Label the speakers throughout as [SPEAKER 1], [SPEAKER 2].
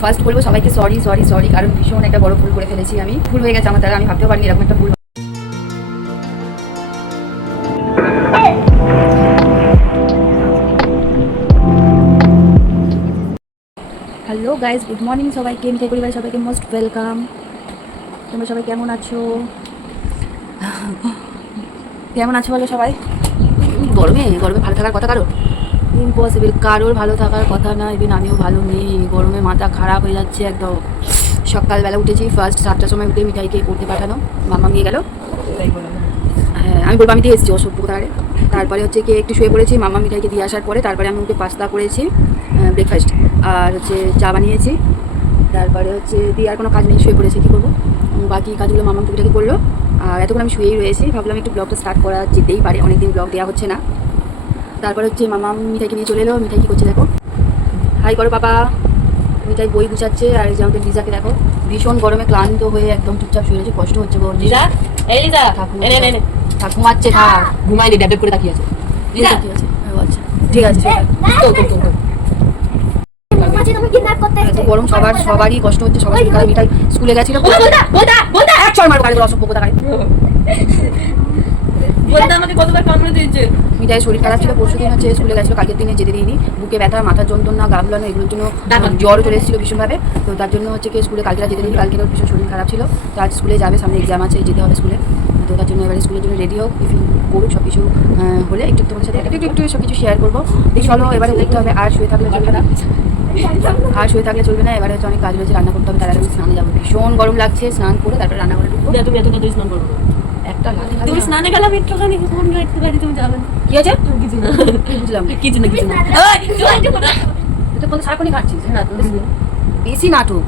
[SPEAKER 1] First বলব সবাইকে sorry sorry sorry কারণ ভীষণ একটা বড় ভুল করে ফেলেছি আমি। ভুল হয়ে গেছে আমার দ্বারা আমি ভাবতেও পারিনি এরকম একটা ভুল। হ্যালো গাইজ গুড মর্নিং সবাইকে মিঠাই পরিবারের সবাইকে মোস্ট ওয়েলকাম তোমরা সবাই কেমন আছো? কেমন আছো বলো সবাই? গরমে গরমে ভালো থাকার কথা কারও? ইম্পসিবল কারোর ভালো থাকার কথা না ইভেন আমিও ভালো নেই। গরমে মাথা খারাপ হয়ে যাচ্ছে একদম। সকালবেলা উঠেছি ফার্স্ট সাতটার সময় উঠে মিঠাইকে পড়তে পাঠানো। মামা নিয়ে গেল। হ্যাঁ আমি বলব আমি দিয়ে এসেছি অসভ্য কোথাকারে তারপরে হচ্ছে কি একটু শুয়ে পড়েছি, মামা মিঠাইকে দিয়ে আসার পরে তারপরে আমি উঠে পাস্তা করেছি ব্রেকফাস্ট আর হচ্ছে চা বানিয়েছি। তারপরে হচ্ছে দিয়ে আর কোনো কাজ নেই, শুয়ে পড়েছি, কী করব? বাকি কাজগুলো মামা টুকিটাকি করল আর এতক্ষণ আমি শুয়েই রয়েছি, ভাবলাম একটু ব্লগটা স্টার্ট করা যেতেই পারে, অনেকদিন ব্লগ দেওয়া হচ্ছে না। তারপর হচ্ছে মামা মিঠাইকে নিয়ে চলে এলো মিঠাই কি করছে দেখো। হাই করো বাবা মিঠাই বই গুছাচ্ছে আর এই যে আমাদের লিজাকে দেখো। ভীষণ গরমে ক্লান্ত হয়ে একদম চুপচাপ শুয়ে রয়েছে কষ্ট হচ্ছে বল
[SPEAKER 2] লিজা এই লিজা
[SPEAKER 1] ঘুমাচ্ছে থাক ঘুমাইনি ড্যাব করে তাকিয়ে আছে। লিজা। ঠিক আছে। আচ্ছা। ঠিক আছে তো তো তো গরম সবার সবারই কষ্ট হচ্ছে সবাই মিঠাই স্কুলে গেছিল। এক চড় মারবো গাড়ি অসভ্য কোথাকার বলতে আমাকে কতবার
[SPEAKER 2] কামড়ে দিয়েছে
[SPEAKER 1] মিঠাই শরীর খারাপ ছিল পরশু দিন হচ্ছে স্কুলে গেছিল কালকের দিনে যেতে দিইনি। বুকে ব্যথা মাথার যন্ত্রণা গা এগুলোর জন্য চলে এসেছিল ভীষণভাবে। তো তার জন্য হচ্ছে কি স্কুলে কালকে যেতে দিন কালকে ভীষণ শরীর খারাপ ছিল। তো আজ স্কুলে যাবে সামনে এক্সাম আছে যেতে হবে স্কুলে। তো তার জন্য এবারে স্কুলের জন্য রেডি হোক টিফিন করুক সব কিছু হলে একটু তোমার সাথে একটু একটু সব কিছু শেয়ার করব চলো এবারে দেখতে হবে আর শুয়ে থাকলে চলবে না। আর শুয়ে থাকলে চলবে না এবারে হচ্ছে অনেক কাজ রয়েছে রান্না করতে হবে তার আগে স্নানে যাব। ভীষণ গরম লাগছে স্নান করে তারপরে রান্না করে ঢুকবো
[SPEAKER 2] তুমি এত স্নান করব একটা তুমি স্নানে গেলাম একটুখানি ফোন একটু তুমি যাবে। কি আছে? কিছু না
[SPEAKER 1] বুঝলাম কিছু না কিছু না। এই, চল, চল, চল। তুই তো সারাক্ষণই খাচ্ছিস? না, তুমি বেশি নাটক।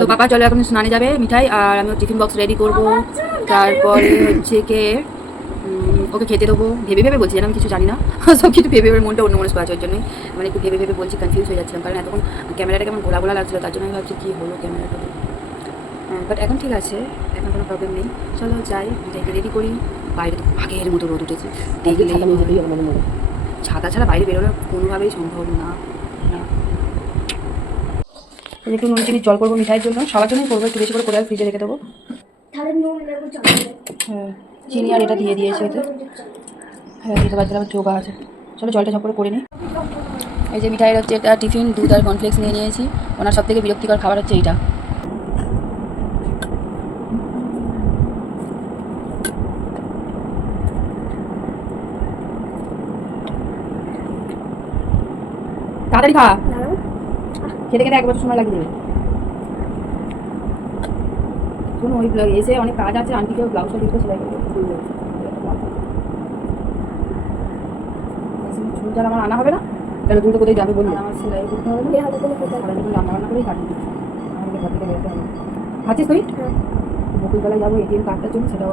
[SPEAKER 1] তো পাপা চলো এখন স্নানে যাবে মিঠাই আর আমি টিফিন বক্স রেডি করব। তারপরে হচ্ছে কে ওকে খেতে দেবো। ভেবে ভেবে বলছি আমি কিছু জানি না। সব কিছু ভেবে ভেবে মনটা অন্য মনস্ক আছে ওর জন্যই। মানে একটু ভেবে ভেবে বলছি কনফিউজ হয়ে যাচ্ছিলাম। কারণ এতক্ষণ ক্যামেরাটা কেমন গোলা গোলা লাগছিল তার জন্য আমি ভাবছি কী হলো ক্যামেরাটা? বাট এখন ঠিক আছে এখন কোনো প্রবলেম নেই। চলো যাই মিঠাইকে রেডি করি। বাইরে তো আগের মতো রোদ উঠেছে। দেখলে ছাতা মনে। ছাতা ছাড়া বাইরে বেরোনো কোনোভাবেই সম্ভব না। একটু নুন চিনি জল করব মিঠাইয়ের জন্য। সবার জন্যই করব একটু বেশি করে করে ফ্রিজে রেখে দেবো। হ্যাঁ চিনি আর এটা দিয়ে দিয়েছে এতে হ্যাঁ দিতে পারছিলাম আমার চোখা আছে। চলো জলটা ঝপ করে করে নিই। এই যে মিঠাইয়ের হচ্ছে এটা টিফিন দুধ আর কর্নফ্লেক্স নিয়ে নিয়েছি। ওনার সব থেকে বিরক্তিকর খাবার হচ্ছে এইটা। তাড়াতাড়ি খা। খেতে খেতে এক বছর সময় লাগিয়ে দেবে। শোনো ওই ব্লাউজ এসে অনেক কাজ আছে আন্টিকেও ব্লাউজটা দিতে সেলাই চুলটা আমার আনা হবে না? তাহলে তুমি তো কোথায় যাবে বললে? আমার সেলাই করতে হবে রান্না বান্না করেই কাটবি আমাকে ঘর থেকে বেরোতে হবে। আছিস তুই? বকুলতলায় যাব এটিএম কার্ডটার জন্য সেটাও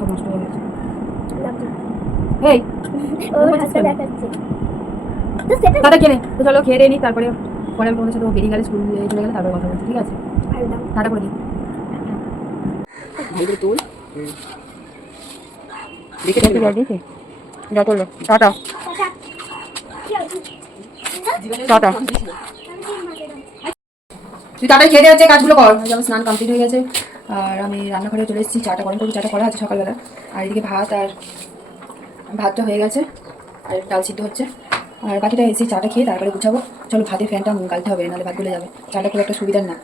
[SPEAKER 1] সব নষ্ট হয়ে গেছে। এই দাদা কেনে তো চলো খেয়ে দিয়ে নিই তারপরে পরে আমি তোমাদের সাথে বেরিয়ে গেলে স্কুল চলে গেলে তারপরে কথা বলছি ঠিক আছে? টাটা করে দিই। তুল দেখে দেখে যা করল টাটা। টাটা। তুই তাড়াতাড়ি খেতে হচ্ছে কাজগুলো কর। আমার স্নান কমপ্লিট হয়ে গেছে। আর আমি রান্নাঘরে চলে এসেছি, চাটা গরম করব, চাটা করা আছে সকালবেলা। আর এদিকে ভাত আর ভাতটা হয়ে গেছে, আর ডাল সিদ্ধ হচ্ছে। আর বাকিটা এসে চাটা খেয়ে তারপরে গুছাবো। চলো ভাতের ফ্যানটা গালতে হবে, নাহলে ভাত গলে যাবে। চাটা খুব একটা সুবিধার না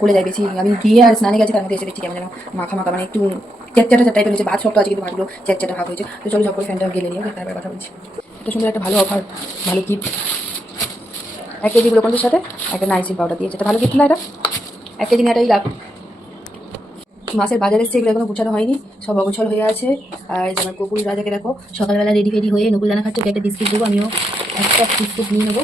[SPEAKER 1] গলে যায় বেশি। আমি গিয়ে আর স্নানে গেছি, তার মধ্যে এসে দেখছি কেমন যেন মাখা মাখা মানে একটু চ্যাটচাটা টাইপের হয়েছে। ভাত শক্ত আছে কিন্তু ভাতগুলো চ্যাটচাটা ভাগ হয়েছে। তো চলো সব করে ফ্যানটা গেলে নিয়ে তারপরে কথা বলছি। এত সুন্দর একটা ভালো অফার ভালো গিফট এক কেজি গ্লুকন্ডের সাথে একটা নাইসিল পাউডার দিয়েছে। এটা ভালো গিফট না এটা? এক কেজি নেওয়াটাই লাভ। মাসের বাজার এসছে এগুলো এখনও গুছানো হয়নি, সব অগোছল হয়ে আছে। আর যে আমার কুকুর রাজাকে দেখো, সকালবেলা রেডি ফেডি হয়ে নকুল দানা খাচ্ছে একটা বিস্কিট দেবো, আমিও একটা বিস্কুট নিয়ে নেব।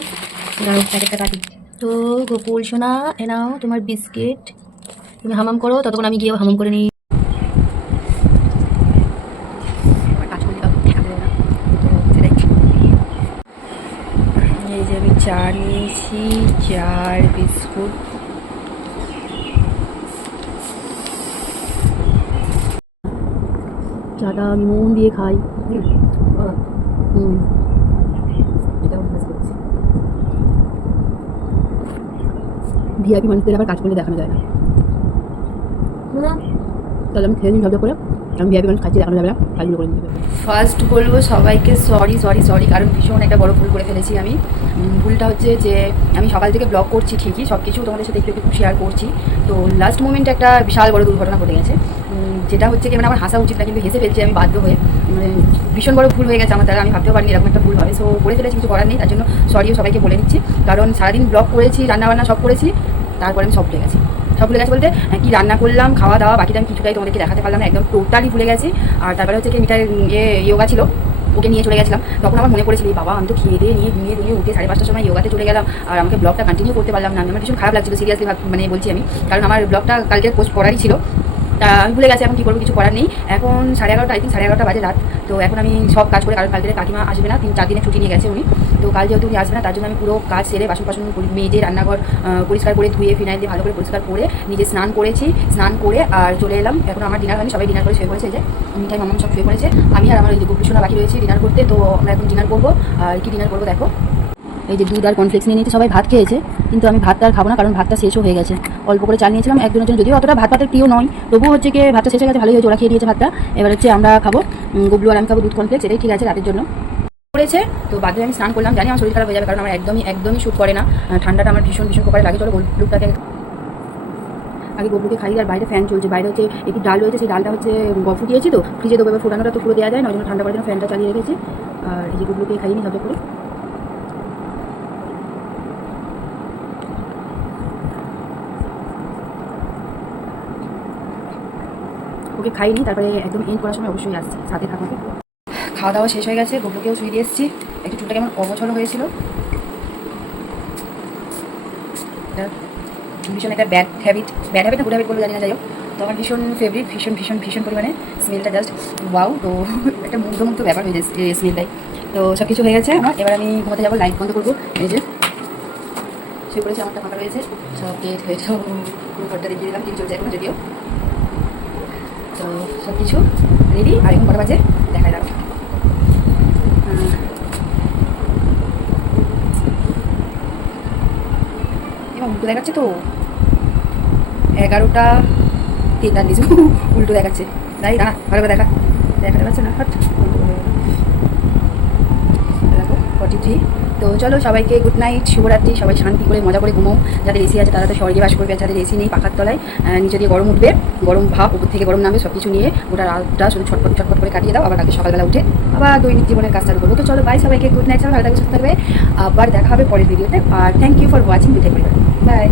[SPEAKER 1] দাঁড়ো প্যাকেটটা কাটি। তো গোকুল সোনা, এ নাও তোমার বিস্কিট। তুমি হামাম করো, ততক্ষণ আমি গিয়েও হামাম করে নিই। এই যে আমি চা নিয়েছি চার বিস্কুট। চাটা আমি মন দিয়ে খাই। হুম। ভিআইপি মানুষদের আবার কাজ করলে দেখানো যায় না। তাহলে আমি খেয়ে নিই করে। আমি ভিআইপি মানুষ খাচ্ছি, দেখানো যাবে না কাজগুলো করে নিতে ফার্স্ট বলব সবাইকে সরি সরি সরি কারণ ভীষণ একটা বড় ভুল করে ফেলেছি আমি। ভুলটা হচ্ছে যে আমি সকাল থেকে ব্লগ করছি ঠিকই সব কিছু তোমাদের সাথে একটু একটু শেয়ার করছি। তো লাস্ট মোমেন্টে একটা বিশাল বড় দুর্ঘটনা ঘটে গেছে। যেটা হচ্ছে কি মানে আমার হাসা উচিত না, কিন্তু হেসে ফেলছি আমি, বাধ্য হয়ে। মানে ভীষণ বড় ভুল হয়ে গেছে আমার দ্বারা আমি ভাবতেও পারিনি এরকম একটা ভুল হবে। সো করে ফেলেছি, কিছু করার নেই, তার জন্য সরিও সবাইকে বলে নিচ্ছি। কারণ সারাদিন ব্লগ করেছি, রান্নাবান্না সব করেছি, তারপরে আমি সব ভুলে গেছি। সব ভুলে গেছে বলতে? কি রান্না করলাম, খাওয়া দাওয়া বাকিটা আমি কিছুটাই তোমাদেরকে দেখাতে পারলাম না, একদম টোটালি ভুলে গেছি। আর তারপরে হচ্ছে কি মিটার ইয়ে ইয়োগা ছিল, ওকে নিয়ে চলে গেছিলাম। তখন আমার মনে পড়েছিল বাবা, আমি তো খেয়ে দিয়ে নিয়ে ঘুমিয়ে ঘুমিয়ে উঠে সাড়ে পাঁচটার সময় ইয়োগাতে চলে গেলাম, আর আমাকে ব্লগটা কন্টিনিউ করতে পারলাম না। আমার ভীষণ খারাপ লাগছিল সিরিয়াসলি মানে বলছি আমি। কারণ আমার ব্লগটা কালকে পোস্ট করারই ছিল। তা আমি ভুলে গেছি এখন কী করব, কিছু করার নেই। এখন সাড়ে এগারোটা আই থিঙ্ক সাড়ে এগারোটা বাজে রাত। তো এখন আমি সব কাজ করে কারণ কালকে কাকিমা আসবে না, তিন চার দিনে ছুটি নিয়ে গেছে উনি। তো কাল যেহেতু উনি আসবে না, তার জন্য আমি পুরো কাজ সেরে বাসন বাসন মেজে, রান্নাঘর পরিষ্কার করে ধুয়ে, ফিনাইল দিয়ে ভালো করে পরিষ্কার করে নিজে স্নান করেছি, স্নান করে আর চলে এলাম। এখন আমার ডিনার হয়নি, সবাই ডিনার করে শুয়ে পড়েছে যে মিঠাই মামাম সব শুয়ে পড়েছে। আমি আর আমার ওই বাকি রয়েছে ডিনার করতে, তো আমরা এখন ডিনার করব। আর কি ডিনার করব দেখো। এই যে দুধ আর কনফ্লেক্স নিয়ে নিতে সবাই ভাত খেয়েছে, কিন্তু আমি ভাতটা আর খাব না, কারণ ভাতটা শেষও হয়ে গেছে। অল্প করে চাল নিয়েছিলাম একজনের জন্য, যদিও অতটা ভাত ভাতের প্রিয় নয়, তবুও হচ্ছে কি ভাতটা শেষ হয়ে গেছে, ভালোই হয়েছে, ওরা খেয়ে দিয়েছে ভাতটা। এবার হচ্ছে আমরা খাব গুবলু আর আমি খাব দুধ কনফ্লেক্স এটাই ঠিক আছে রাতের জন্য। করেছে তো বাদে আমি স্নান করলাম, জানি আমার শরীর খারাপ হয়ে যাবে, কারণ আমার একদমই একদমই শ্যুট করে না। ঠান্ডাটা আমার ভীষণ ভীষণ প্রকারে লাগে, চলো গোবলুটাকে আগে গোবলুকে খাই, আর বাইরে ফ্যান চলছে, বাইরে হচ্ছে একটু ডাল রয়েছে, সেই ডালটা হচ্ছে ফুটিয়েছি তো, ফ্রিজে দেবো ফোটানোটা তো পুরো দেওয়া যায় না, ওই জন্য ঠান্ডা করার জন্য ফ্যানটা চালিয়ে রেখেছি। আর এই যে গোবলুকে খাইয়ে নি ঝপঝপ করে। ওকে খাইনি, তারপরে একদম এন্ড করার সময় অবশ্যই আসছি, সাথে থাকবে। খাওয়া দাওয়া শেষ হয়ে গেছে গোবলুকেও শুয়ে দিয়ে এসেছি। একটু চুলটা কেমন অবছর হয়েছিল। ভীষণ একটা ব্যাড হ্যাবিট ব্যাড হ্যাবিট না গুড হ্যাবিট বলে জানি না, যাই হোক। তো আমার ভীষণ ফেভারিট ভীষণ ভীষণ ভীষণ পরিমাণে স্মেলটা জাস্ট ওয়াও তো একটা মুগ্ধমুগ্ধ ব্যাপার হয়ে যায় স্মেলটাই তো সব কিছু হয়ে গেছে আমার, এবার আমি ঘুমাতে যাব লাইট বন্ধ করব, এই যে। শুয়ে পড়েছে, আমারটা ফাঁকা রয়েছে। সব গেট হয়ে পুরো ঘরটা দেখিয়ে দিলাম টিভি চলছে এখনও যদিও। তো সব কিছু রেডি আর এখন কটা বাজে? দেখা যাবে উল্টো দেখাচ্ছে তো। এগারোটা তেতাল্লিশ উল্টো দেখাচ্ছে। তাই দাঁড়া, ভালো দেখা। দেখাতে পারছে না, হট। দেখো ফর্টি থ্রি তো চলো সবাইকে গুড নাইট শিবরাত্রি সবাই শান্তি করে, মজা করে ঘুমো যাদের এসি আছে তারা তো স্বর্গে বাস করবে যাদের এসি নেই, পাখার তলায় নিজে দিয়ে গরম উঠবে, গরম ভাব উপর থেকে গরম নামবে সব কিছু নিয়ে গোটা রাতটা শুধু ছটপট ছটপট করে কাটিয়ে দাও, আবার কালকে সকালবেলা উঠে আবার দৈনিক জীবনের কাজ চালু করব। তো চলো বাই সবাইকে গুড নাইট সবাই ভালো থাকবে সুস্থ থাকবে। আবার দেখা হবে পরের ভিডিওতে আর থ্যাংক ইউ ফর ওয়াচিং পরিবার বাই